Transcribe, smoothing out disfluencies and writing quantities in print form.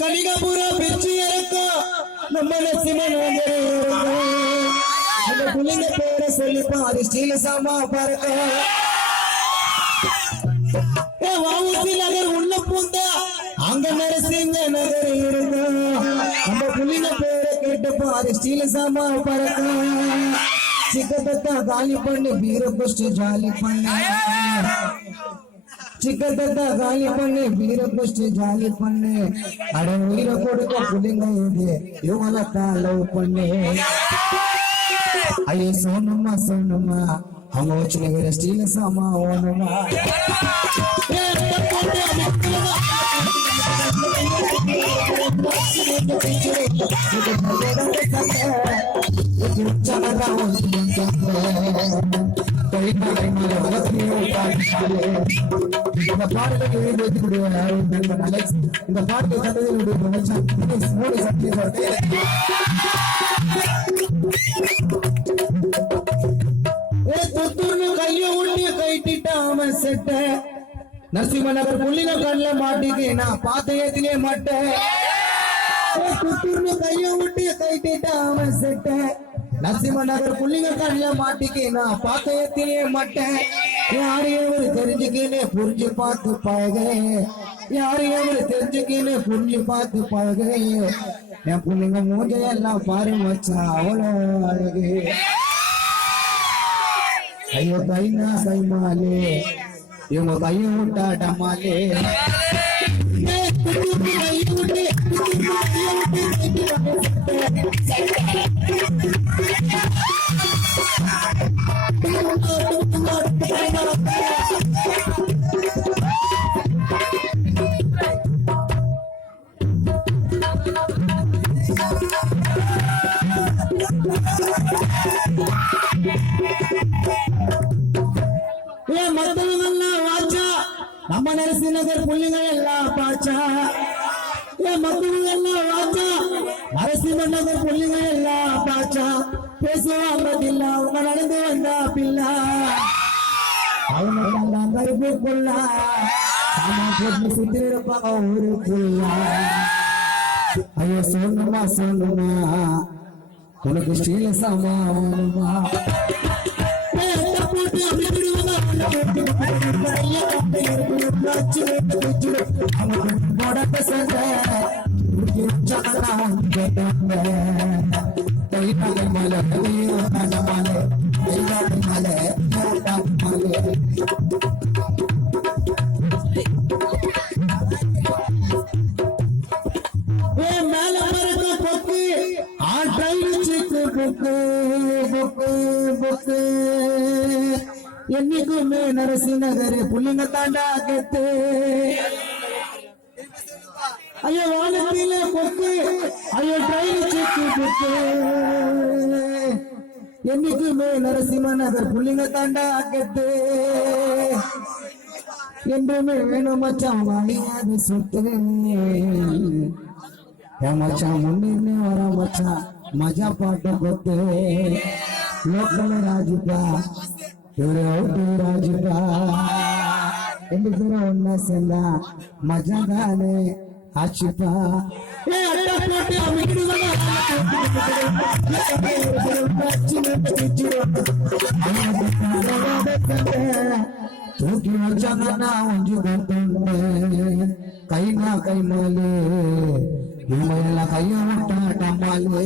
கணிகாபுர பிரிச்சு இறக்கா நம்ம பிள்ளைங்க பேரை சொல்லிப்பா அது ஸ்டீல சாமா பறக்க வாவுசி நகர் உள்ள பூந்தா அங்க நரசிங்க நகர் இருந்தா நம்ம பிள்ளைங்க பேரை கேட்டப்பா அது ஸ்டீல சாமா பறக்க சிக்கத்தா காலி பண்ணு பீர புஷ்டு ஜாலி பண்ணு சிக்கத்தா காலி பண்ணு பீர புஷ்டு ஜாலி பண்ணு அட உயிரை கொடுக்க பிள்ளைங்க இது இவங்களத்தான் லவ் பண்ணு ஐயோ சோனுமா சோனுமா அவங்க வச்சுக்கிற ஸ்டீல சாமா ஓனுமா இந்த பாடலுக்கு இந்த பாட்டு கைய உள்ள கைட்டிட்டாம செட்ட நரசிம்ம நகர் புள்ளின கண்ல மாட்டிக்கு நான் பாத்தையத்திலே மாட்டேன் கைய விட்டு கைட்டிட்டாம செட்ட நரசிம்ம நகர் புள்ளிங்க கண்ல மாட்டிக்கு நான் பாத்தையத்திலே மாட்டேன் யாரையும் தெரிஞ்சுக்கின்னு புரிஞ்சு பார்த்து பழகிறேன் யாரையும் தெரிஞ்சுக்கின்னு புரிஞ்சு பார்த்து பழகிறேன் என் புள்ளிங்க மூஞ்சையெல்லாம் பாரு வச்சா அவ்வளோ அழகு ஐயோ கைனா கைமாலே இவங்க கைய விட்டாட்டமாலே நம்ம நரசி நகர் புள்ளிங்க எல்லாம் பாச்சா மக்கள் எல்லாம் வாச்சா நரசிம்ம நகர் புள்ளிங்க எல்லாம் பாச்சா பேசுவாங்க இல்ல அவங்க நடந்து வந்தா பிள்ளா அவங்க கண்டா கருப்பு புள்ளா சாமா போட்டு சுத்தி இருப்பாங்க ஒரு புள்ளா ஐயோ சொல்லுமா சொல்லுமா உனக்கு ஸ்டீல சாமா வேணுமா என்னைக்குமே நரசி நகர் புள்ளிங்க தாண்டா கெத்து ஐயோ வானத்தில பொக்கு ஐயோ ட்ரெயின் செக்கு பொக்கு என்னைக்குமே நரசிம்ம நகர் புள்ளிங்க தாண்டா கெத்து என்றுமே வேணும் மச்சான் வாடியாது சொத்து என் மச்சான் முன்னே வர மச்சான் மஜா பாட்ட கொத்து லோக்கல் ராஜுப்பா இவரு அவுட்டு ராஜுப்பா ரெண்டு பேரும் ஒன்னா சேர்ந்தா மஜா தானே ஆச்சுப்பா தூக்கி வச்சாங்கன்னா ஒஞ்சு கொண்டு கைனா கைமாலே இவங்க எல்லாம் கைய விட்டா டம்மாலே